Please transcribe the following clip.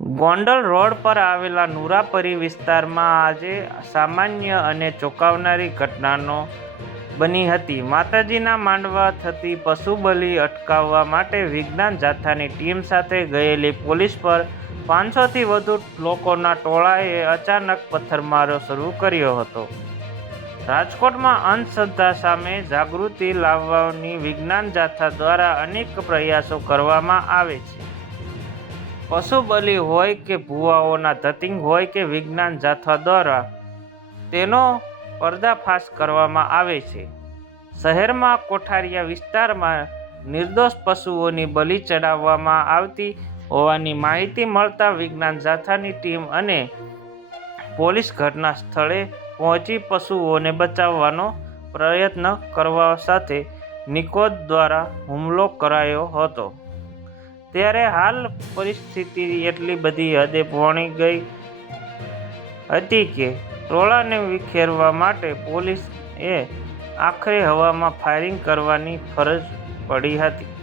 Gondal road પર આવેલા નુરાપરી વિસ્તારમાં આજે સામાન્ય અને ચોંકાવનારી ઘટનાનો બની હતી. માતાજીના માંડવા થતી પશુ બલિ અટકાવવા માટે વિજ્ઞાન જાથાની ટીમ સાથે ગયેલી પોલીસ પર પાંચસોથી વધુ લોકોના ટોળાએ અચાનક પથ્થરમારો શરૂ કર્યો હતો. રાજકોટમાં અંધશ્રદ્ધા સામે જાગૃતિ લાવવાની વિજ્ઞાન જાથા દ્વારા અનેક પ્રયાસો કરવામાં આવે છે. પશુ બલિ હોય કે ભુવાઓના ધતિંગ હોય કે વિજ્ઞાન જાથા દ્વારા તેનો પર્દાફાશ કરવામાં આવે છે. શહેરમાં કોઠારિયા વિસ્તારમાં નિર્દોષ પશુઓની બલિ ચડાવવામાં આવતી હોવાની માહિતી મળતા વિજ્ઞાન જાથાની ટીમ અને પોલીસ ઘટના સ્થળે પહોંચી પશુઓને બચાવવાનો પ્રયત્ન કરવા સાથે નિકોદ દ્વારા હુમલો કરાયો હતો. ત્યારે હાલ પરિસ્થિતિ એટલી બધી હદે પહોંચી ગઈ હતી કે ટોળાને વિખેરવા માટે પોલીસ એ આખરે હવામાં ફાયરિંગ કરવાની ફરજ પડી હતી.